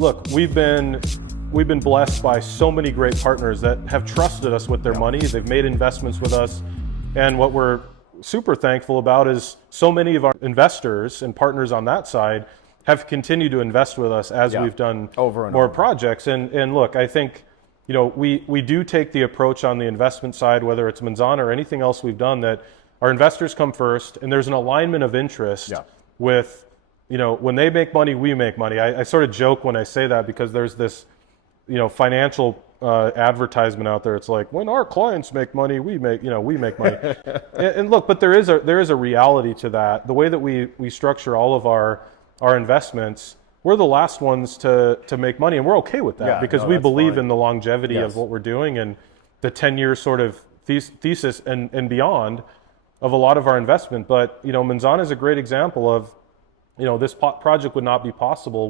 look, we've been blessed by so many great partners that have trusted us with their money. They've made investments with us. And what we're super thankful about is so many of our investors and partners on that side have continued to invest with us as we've done more projects. And look, I think, you know, we do take the approach on the investment side, whether it's Manzana or anything else we've done, that our investors come first, and there's an alignment of interest with, you know, when they make money, we make money. I sort of joke when I say that because there's this, you know, financial advertisement out there. It's like, when our clients make money, we make money. and look, but there is a reality to that. The way that we structure all of our investments, we're the last ones to make money, and we're okay with that because we believe in the longevity of what we're doing and the 10-year sort of thesis and beyond of a lot of our investment. But, you know, Manzana is a great example of, you know, this project would not be possible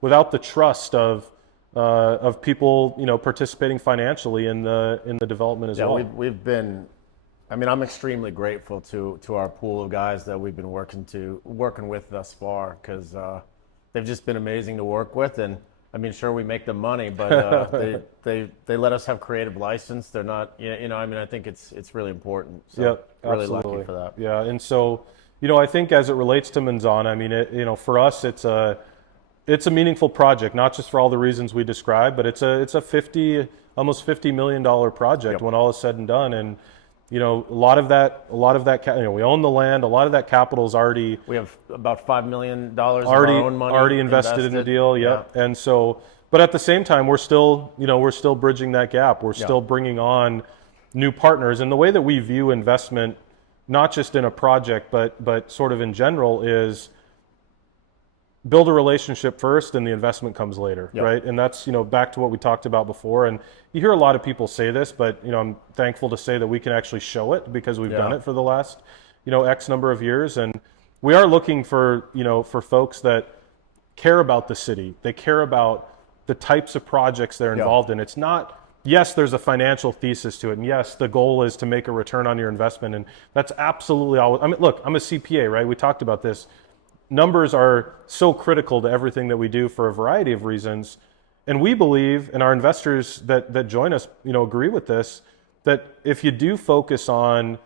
without the trust of people, you know, participating financially in the development as well. We've been, I mean, I'm extremely grateful to our pool of guys that we've been working with thus far, because they've just been amazing to work with. And I mean, sure, we make them money, but they let us have creative license. They're not, you know, I mean, I think it's really important. So really lucky for that. Yeah, and so, you know, I think as it relates to Manzana, I mean, you know, for us, it's a meaningful project, not just for all the reasons we described, but it's a almost $50 million project when all is said and done. And, you know, a lot of that, you know, we own the land. A lot of that capital is already. We have about $5 million of our own money already invested in the deal. Yep. Yeah. And so, but at the same time, we're still bridging that gap. We're still bringing on new partners. And the way that we view investment, not just in a project, but sort of in general, is build a relationship first and the investment comes later, right? And that's, you know, back to what we talked about before. And you hear a lot of people say this, but, you know, I'm thankful to say that we can actually show it because we've done it for the last, you know, X number of years. And we are looking for, you know, for folks that care about the city. They care about the types of projects they're involved in. It's not, yes, there's a financial thesis to it. And yes, the goal is to make a return on your investment. And that's absolutely all. I mean, look, I'm a CPA, right? We talked about this. Numbers are so critical to everything that we do for a variety of reasons. And we believe, and our investors that join us, you know, agree with this, that if you do focus on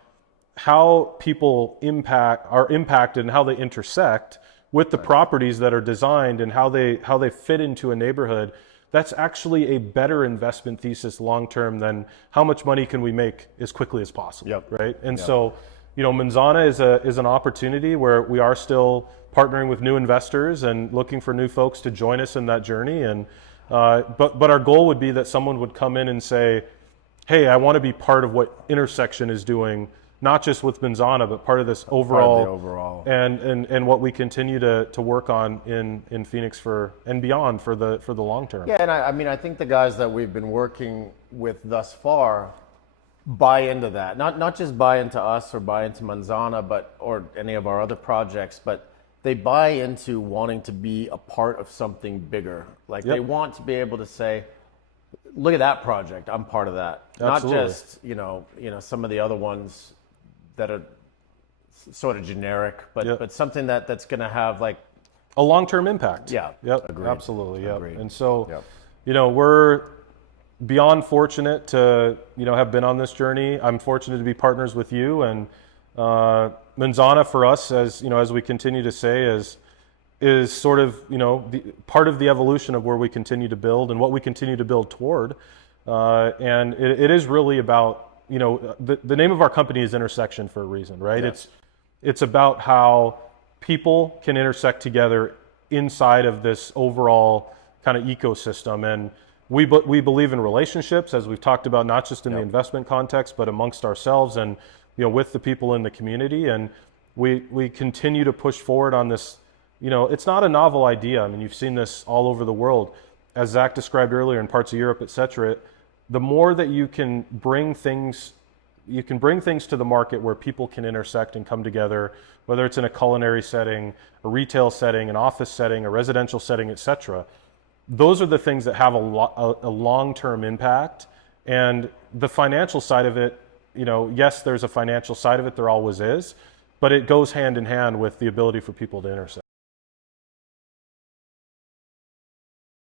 how people are impacted and how they intersect with the properties that are designed and how they fit into a neighborhood, that's actually a better investment thesis long-term than how much money can we make as quickly as possible, right? And so, you know, Manzana is an opportunity where we are still partnering with new investors and looking for new folks to join us in that journey. And but our goal would be that someone would come in and say, hey, I want to be part of what Intersection is doing, not just with Manzana, but part of this overall and what we continue to work on in Phoenix and beyond for the long term. Yeah, and I mean, I think the guys that we've been working with thus far buy into that. Not just buy into us or buy into Manzana, or any of our other projects, but they buy into wanting to be a part of something bigger. Like they want to be able to say, look at that project, I'm part of that. Absolutely. Not just, you know, some of the other ones that are sort of generic, but something that's going to have like a long-term impact. Yeah. Yep. Agreed. Absolutely. Yep. Agreed. And so, you know, we're beyond fortunate to, you know, have been on this journey. I'm fortunate to be partners with you, and Manzana for us, as you know, as we continue to say, is sort of, you know, part of the evolution of where we continue to build and what we continue to build toward. And it is really about, you know, the name of our company is Intersection for a reason, right? Yes. It's about how people can intersect together inside of this overall kind of ecosystem. And we believe in relationships, as we've talked about, not just in the investment context, but amongst ourselves and, you know, with the people in the community. And we continue to push forward on this. You know, it's not a novel idea. I mean, you've seen this all over the world, as Zach described earlier, in parts of Europe, et cetera. The more that you can bring things to the market where people can intersect and come together, whether it's in a culinary setting, a retail setting, an office setting, a residential setting, et cetera. Those are the things that have a long-term impact. And the financial side of it, you know, yes, there's a financial side of it, there always is, but it goes hand in hand with the ability for people to intersect.